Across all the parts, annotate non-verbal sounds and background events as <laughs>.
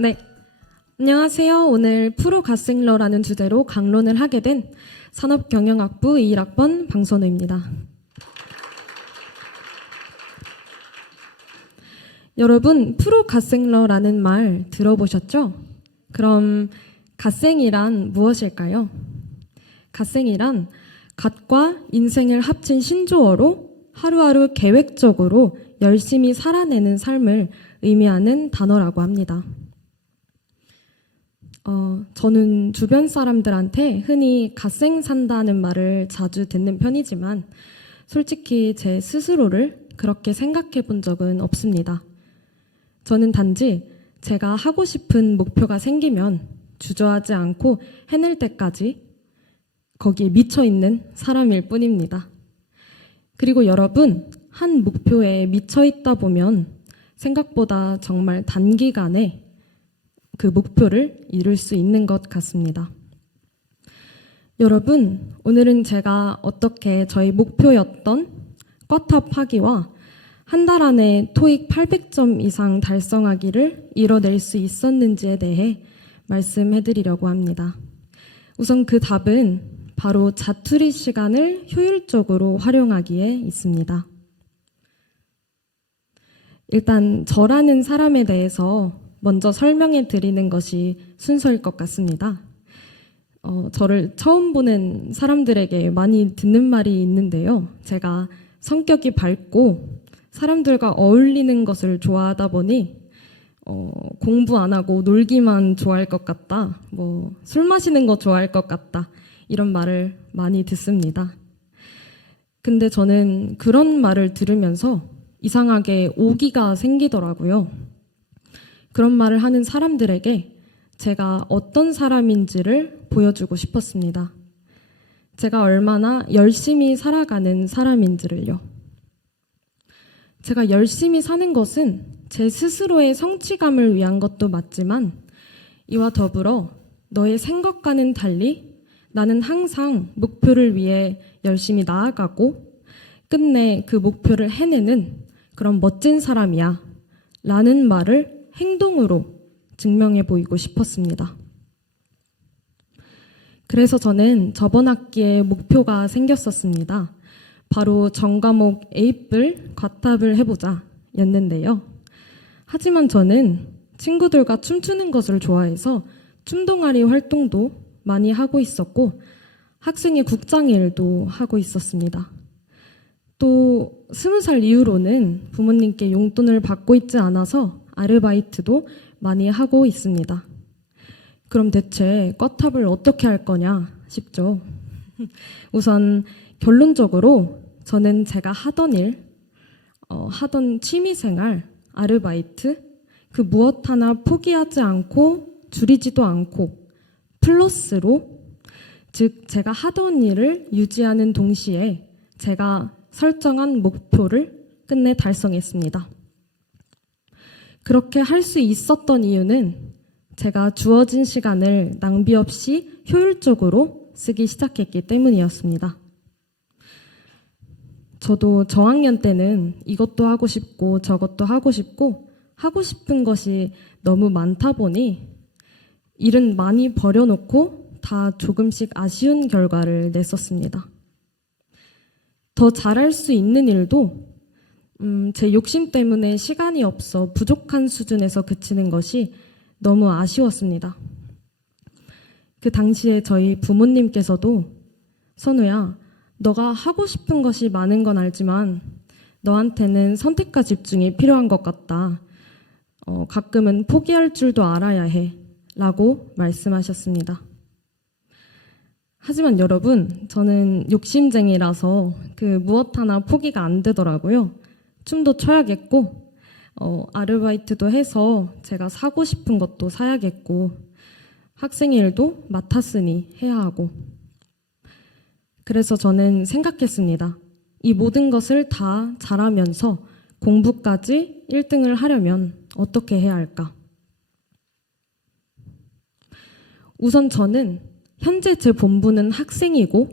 네. 안녕하세요. 오늘 프로 갓생러라는 주제로 강론을 하게 된 산업경영학부 21학번 방선우입니다. 여러분, 프로 갓생러라는 말 들어보셨죠? 그럼 갓생이란 무엇일까요? 갓생이란 갓과 인생을 합친 신조어로 하루하루 계획적으로 열심히 살아내는 삶을 의미하는 단어라고 합니다. 어, 저는 주변 사람들한테 흔히 갓생 산다는 말을 자주 듣는 편이지만 솔직히 제 스스로를 그렇게 생각해 본 적은 없습니다. 저는 단지 제가 하고 싶은 목표가 생기면 주저하지 않고 해낼 때까지 거기에 미쳐 있는 사람일 뿐입니다. 그리고 여러분, 한 목표에 미쳐 있다 보면 생각보다 정말 단기간에 그 목표를 이룰 수 있는 것 같습니다. 여러분, 오늘은 제가 어떻게 저희 목표였던 꽈탑 하기와 한 달 안에 토익 800점 이상 달성하기를 이뤄낼 수 있었는지에 대해 말씀해 드리려고 합니다. 우선 그 답은 바로 자투리 시간을 효율적으로 활용하기에 있습니다. 일단 저라는 사람에 대해서 먼저 설명해 드리는 것이 순서일 것 같습니다. 어, 저를 처음 보는 사람들에게 많이 듣는 말이 있는데요. 제가 성격이 밝고 사람들과 어울리는 것을 좋아하다 보니 어, 공부 안 하고 놀기만 좋아할 것 같다. 뭐 술 마시는 거 좋아할 것 같다. 이런 말을 많이 듣습니다. 근데 저는 그런 말을 들으면서 이상하게 오기가 생기더라고요. 그런 말을 하는 사람들에게 제가 어떤 사람인지를 보여주고 싶었습니다. 제가 얼마나 열심히 살아가는 사람인지를요. 제가 열심히 사는 것은 제 스스로의 성취감을 위한 것도 맞지만 이와 더불어 너의 생각과는 달리 나는 항상 목표를 위해 열심히 나아가고 끝내 그 목표를 해내는 그런 멋진 사람이야. 라는 말을 행동으로 증명해 보이고 싶었습니다. 그래서 저는 저번 학기에 목표가 생겼었습니다. 바로 전과목 A뿔 과탑을 해보자 였는데요. 하지만 저는 친구들과 춤추는 것을 좋아해서 춤동아리 활동도 많이 하고 있었고 학생의 국장 일도 하고 있었습니다. 또 스무 살 이후로는 부모님께 용돈을 받고 있지 않아서 아르바이트도 많이 하고 있습니다. 그럼 대체 꽈탑을 어떻게 할 거냐 싶죠. <laughs> 우선 결론적으로 저는 제가 하던 일, 어, 하던 취미생활, 아르바이트, 그 무엇 하나 포기하지 않고 줄이지도 않고 플러스로 즉 제가 하던 일을 유지하는 동시에 제가 설정한 목표를 끝내 달성했습니다. 그렇게 할 수 있었던 이유는 제가 주어진 시간을 낭비 없이 효율적으로 쓰기 시작했기 때문이었습니다. 저도 저학년 때는 이것도 하고 싶고 저것도 하고 싶고 하고 싶은 것이 너무 많다 보니 일은 많이 버려놓고 다 조금씩 아쉬운 결과를 냈었습니다. 더 잘할 수 있는 일도 음, 제 욕심 때문에 시간이 없어 부족한 수준에서 그치는 것이 너무 아쉬웠습니다. 그 당시에 저희 부모님께서도 선우야, 너가 하고 싶은 것이 많은 건 알지만 너한테는 선택과 집중이 필요한 것 같다. 어, 가끔은 포기할 줄도 알아야 해. 라고 말씀하셨습니다. 하지만 여러분, 저는 욕심쟁이라서 그 무엇 하나 포기가 안 되더라고요. 춤도 춰야겠고, 어, 아르바이트도 해서 제가 사고 싶은 것도 사야겠고, 학생 일도 맡았으니 해야 하고. 그래서 저는 생각했습니다. 이 모든 것을 다 잘하면서 공부까지 1등을 하려면 어떻게 해야 할까? 우선 저는 현재 제 본부는 학생이고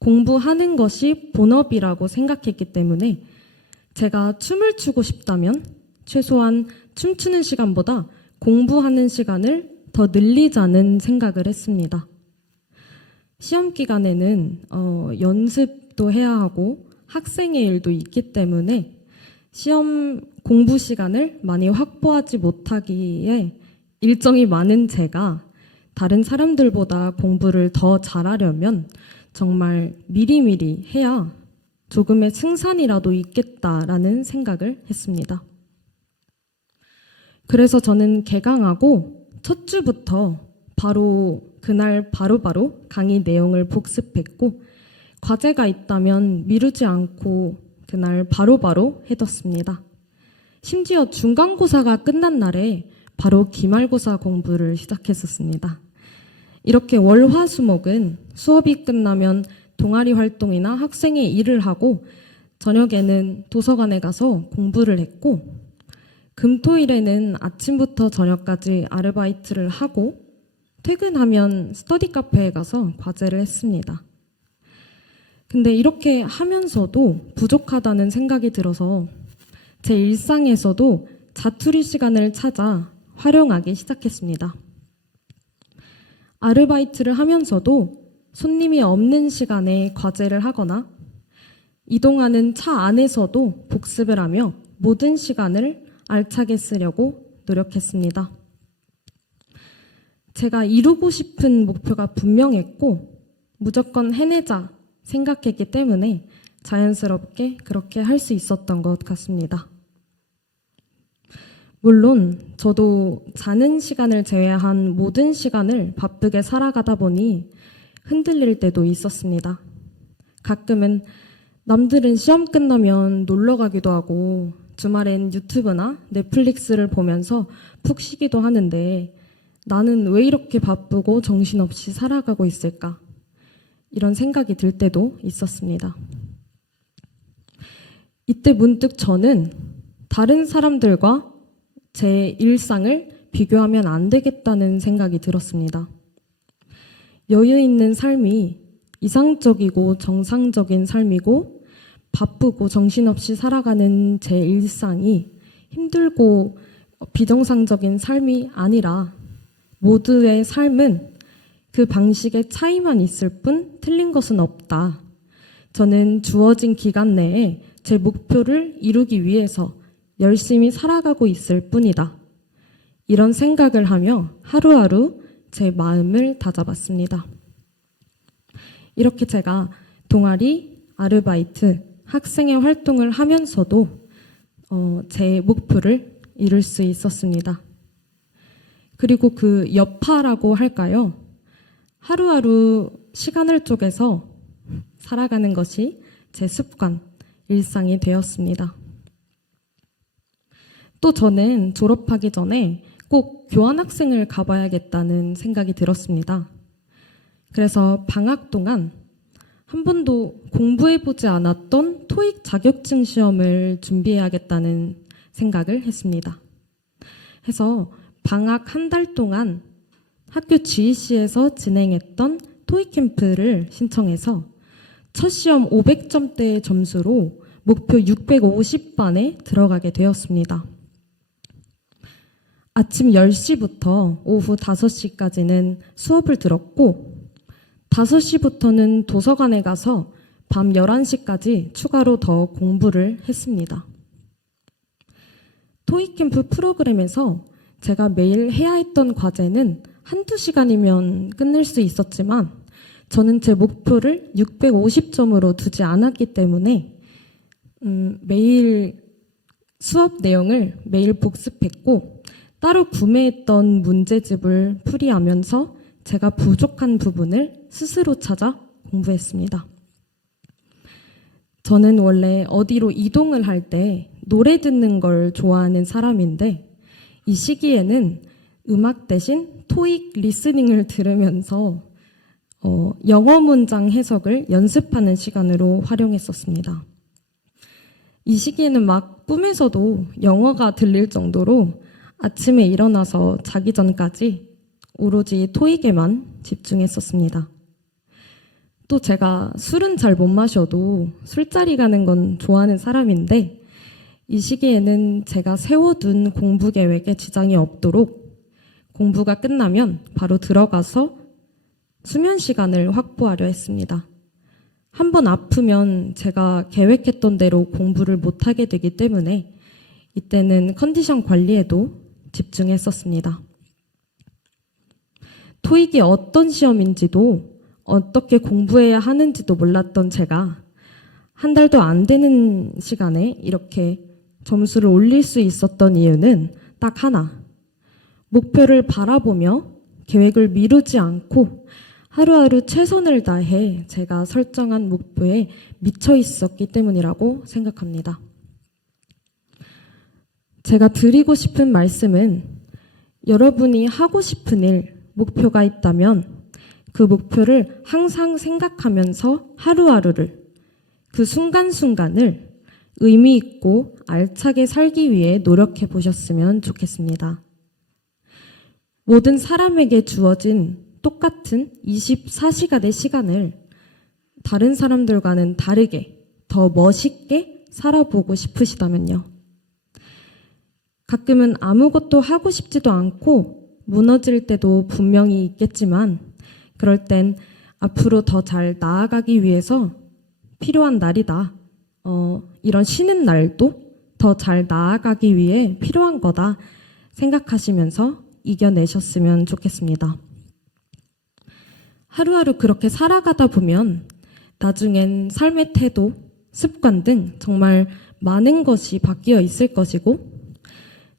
공부하는 것이 본업이라고 생각했기 때문에 제가 춤을 추고 싶다면 최소한 춤추는 시간보다 공부하는 시간을 더 늘리자는 생각을 했습니다. 시험 기간에는 어, 연습도 해야 하고 학생의 일도 있기 때문에 시험 공부 시간을 많이 확보하지 못하기에 일정이 많은 제가 다른 사람들보다 공부를 더 잘하려면 정말 미리미리 해야 조금의 승산이라도 있겠다라는 생각을 했습니다. 그래서 저는 개강하고 첫 주부터 바로 그날 바로바로 강의 내용을 복습했고 과제가 있다면 미루지 않고 그날 바로 바로 해뒀습니다. 심지어 중간고사가 끝난 날에 바로 기말고사 공부를 시작했었습니다. 이렇게 월화수목은 수업이 끝나면 동아리 활동이나 학생의 일을 하고 저녁에는 도서관에 가서 공부를 했고 금토일에는 아침부터 저녁까지 아르바이트를 하고 퇴근하면 스터디 카페에 가서 과제를 했습니다. 근데 이렇게 하면서도 부족하다는 생각이 들어서 제 일상에서도 자투리 시간을 찾아 활용하기 시작했습니다. 아르바이트를 하면서도 손님이 없는 시간에 과제를 하거나 이동하는 차 안에서도 복습을 하며 모든 시간을 알차게 쓰려고 노력했습니다. 제가 이루고 싶은 목표가 분명했고 무조건 해내자 생각했기 때문에 자연스럽게 그렇게 할 수 있었던 것 같습니다. 물론 저도 자는 시간을 제외한 모든 시간을 바쁘게 살아가다 보니 흔들릴 때도 있었습니다. 가끔은 남들은 시험 끝나면 놀러 가기도 하고 주말엔 유튜브나 넷플릭스를 보면서 푹 쉬기도 하는데 나는 왜 이렇게 바쁘고 정신없이 살아가고 있을까? 이런 생각이 들 때도 있었습니다. 이때 문득 저는 다른 사람들과 제 일상을 비교하면 안 되겠다는 생각이 들었습니다. 여유 있는 삶이 이상적이고 정상적인 삶이고 바쁘고 정신없이 살아가는 제 일상이 힘들고 비정상적인 삶이 아니라 모두의 삶은 그 방식의 차이만 있을 뿐 틀린 것은 없다. 저는 주어진 기간 내에 제 목표를 이루기 위해서 열심히 살아가고 있을 뿐이다. 이런 생각을 하며 하루하루 제 마음을 다잡았습니다. 이렇게 제가 동아리, 아르바이트, 학생의 활동을 하면서도 어, 제 목표를 이룰 수 있었습니다. 그리고 그 여파라고 할까요? 하루하루 시간을 쪼개서 살아가는 것이 제 습관, 일상이 되었습니다. 또 저는 졸업하기 전에 꼭 교환학생을 가봐야겠다는 생각이 들었습니다. 그래서 방학 동안 한 번도 공부해보지 않았던 토익 자격증 시험을 준비해야겠다는 생각을 했습니다. 해서 방학 한 달 동안 학교 GEC에서 진행했던 토익 캠프를 신청해서 첫 시험 500점대의 점수로 목표 650반에 들어가게 되었습니다. 아침 10시부터 오후 5시까지는 수업을 들었고 5시부터는 도서관에 가서 밤 11시까지 추가로 더 공부를 했습니다. 토익 캠프 프로그램에서 제가 매일 해야 했던 과제는 한두 시간이면 끝낼 수 있었지만 저는 제 목표를 650점으로 두지 않았기 때문에 음, 매일 수업 내용을 매일 복습했고 따로 구매했던 문제집을 풀이하면서 제가 부족한 부분을 스스로 찾아 공부했습니다. 저는 원래 어디로 이동을 할 때 노래 듣는 걸 좋아하는 사람인데 이 시기에는 음악 대신 토익 리스닝을 들으면서 어, 영어 문장 해석을 연습하는 시간으로 활용했었습니다. 이 시기에는 막 꿈에서도 영어가 들릴 정도로 아침에 일어나서 자기 전까지 오로지 토익에만 집중했었습니다. 또 제가 술은 잘 못 마셔도 술자리 가는 건 좋아하는 사람인데 이 시기에는 제가 세워둔 공부 계획에 지장이 없도록 공부가 끝나면 바로 들어가서 수면 시간을 확보하려 했습니다. 한번 아프면 제가 계획했던 대로 공부를 못하게 되기 때문에 이때는 컨디션 관리에도 집중했었습니다. 토익이 어떤 시험인지도 어떻게 공부해야 하는지도 몰랐던 제가 한 달도 안 되는 시간에 이렇게 점수를 올릴 수 있었던 이유는 딱 하나. 목표를 바라보며 계획을 미루지 않고 하루하루 최선을 다해 제가 설정한 목표에 미쳐 있었기 때문이라고 생각합니다. 제가 드리고 싶은 말씀은 여러분이 하고 싶은 일, 목표가 있다면 그 목표를 항상 생각하면서 하루하루를 그 순간순간을 의미 있고 알차게 살기 위해 노력해 보셨으면 좋겠습니다. 모든 사람에게 주어진 똑같은 24시간의 시간을 다른 사람들과는 다르게 더 멋있게 살아보고 싶으시다면요. 가끔은 아무것도 하고 싶지도 않고 무너질 때도 분명히 있겠지만 그럴 땐 앞으로 더 잘 나아가기 위해서 필요한 날이다. 어, 이런 쉬는 날도 더 잘 나아가기 위해 필요한 거다 생각하시면서 이겨내셨으면 좋겠습니다. 하루하루 그렇게 살아가다 보면 나중엔 삶의 태도, 습관 등 정말 많은 것이 바뀌어 있을 것이고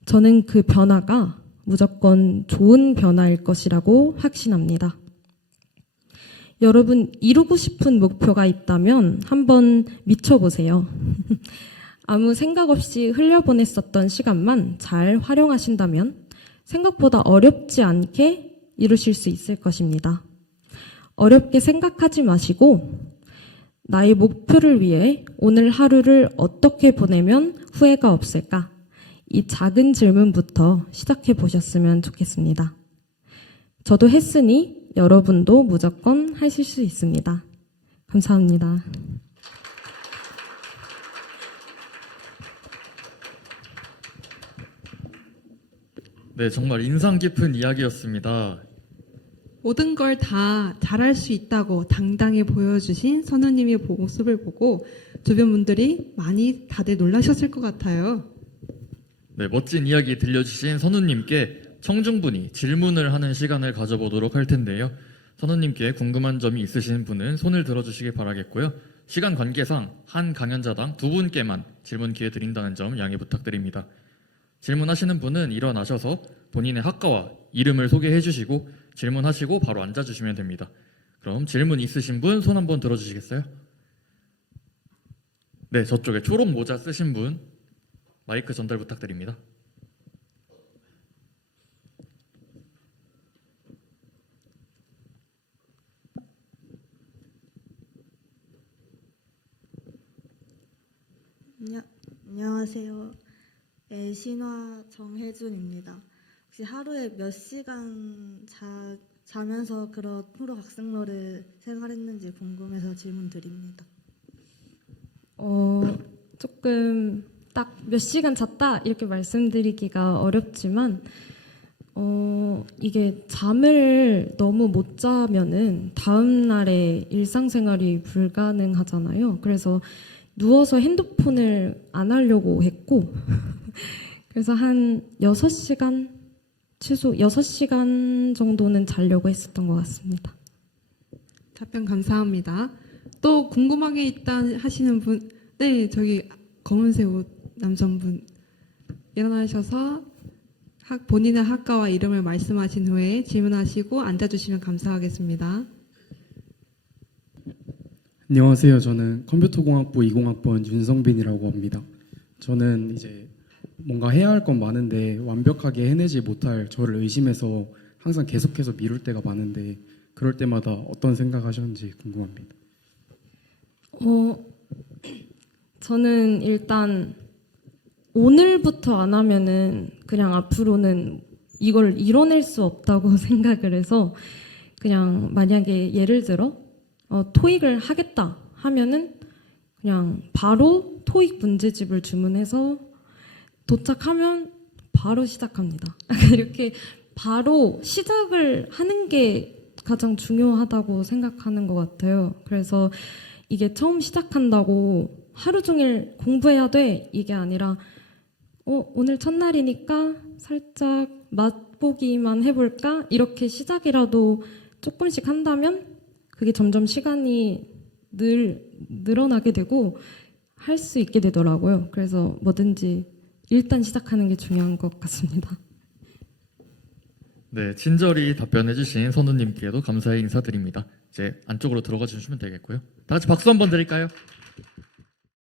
저는 그 변화가 무조건 좋은 변화일 것이라고 확신합니다. 여러분 이루고 싶은 목표가 있다면 한번 미쳐보세요. <laughs> 아무 생각 없이 흘려보냈었던 시간만 잘 활용하신다면 생각보다 어렵지 않게 이루실 수 있을 것입니다. 어렵게 생각하지 마시고 나의 목표를 위해 오늘 하루를 어떻게 보내면 후회가 없을까? 이 작은 질문부터 시작해 보셨으면 좋겠습니다. 저도 했으니 여러분도 무조건 하실 수 있습니다. 감사합니다. 네, 정말 인상 깊은 이야기였습니다. 모든 걸 다 잘할 수 있다고 당당히 보여주신 선우님의 모습을 보고 주변 분들이 많이 다들 놀라셨을 것 같아요. 네, 멋진 이야기 들려주신 선우님께 청중분이 질문을 하는 시간을 가져보도록 할 텐데요. 선우님께 궁금한 점이 있으신 분은 손을 들어주시기 바라겠고요. 시간 관계상 한 강연자당 두 분께만 질문 기회 드린다는 점 양해 부탁드립니다. 질문하시는 분은 일어나셔서 본인의 학과와 이름을 소개해 주시고 질문하시고 바로 앉아 주시면 됩니다. 그럼 질문 있으신 분 손 한번 들어 주시겠어요? 네, 저쪽에 초록 모자 쓰신 분 마이크 전달 부탁드립니다. 안녕, 안녕하세요. 네, 신화 정혜준입니다. 혹시 하루에 몇 시간 자, 자면서 그런 프로 학생로를 생활했는지 궁금해서 질문 드립니다. 어, 조금 딱 몇 시간 잤다 이렇게 말씀드리기가 어렵지만 어, 이게 잠을 너무 못 자면은 다음 날에 일상생활이 불가능하잖아요. 그래서 누워서 핸드폰을 안 하려고 했고 <laughs> 그래서 한 6시간 최소 6시간 정도는 자려고 했었던 것 같습니다. 답변 감사합니다. 또 궁금한 게 있다 하시는 분, 네, 저기 검은색 옷 남성분 일어나셔서 학, 본인의 학과와 이름을 말씀하신 후에 질문하시고 앉아주시면 감사하겠습니다. 안녕하세요. 저는 컴퓨터공학부 20학번 윤성빈이라고 합니다. 저는 이제 뭔가 해야 할 건 많은데 완벽하게 해내지 못할 저를 의심해서 항상 계속해서 미룰 때가 많은데 그럴 때마다 어떤 생각하셨는지 궁금합니다. 어, 저는 일단 오늘부터 안 하면은 그냥 앞으로는 이걸 이뤄낼 수 없다고 <laughs> 생각을 해서 그냥 만약에 예를 들어 어, 토익을 하겠다 하면은 그냥 바로 토익 문제집을 주문해서 도착하면 바로 시작합니다. <laughs> 이렇게 바로 시작을 하는 게 가장 중요하다고 생각하는 것 같아요. 그래서 이게 처음 시작한다고 하루 종일 공부해야 돼 이게 아니라 어, 오늘 첫날이니까 살짝 맛보기만 해볼까 이렇게 시작이라도 조금씩 한다면 그게 점점 시간이 늘 늘어나게 되고 할 수 있게 되더라고요. 그래서 뭐든지 일단 시작하는 게 중요한 것 같습니다. 네, 친절히 답변해주신 선우님께도 감사의 인사드립니다. 이제 안쪽으로 들어가 주시면 되겠고요. 다 같이 박수 한번 드릴까요?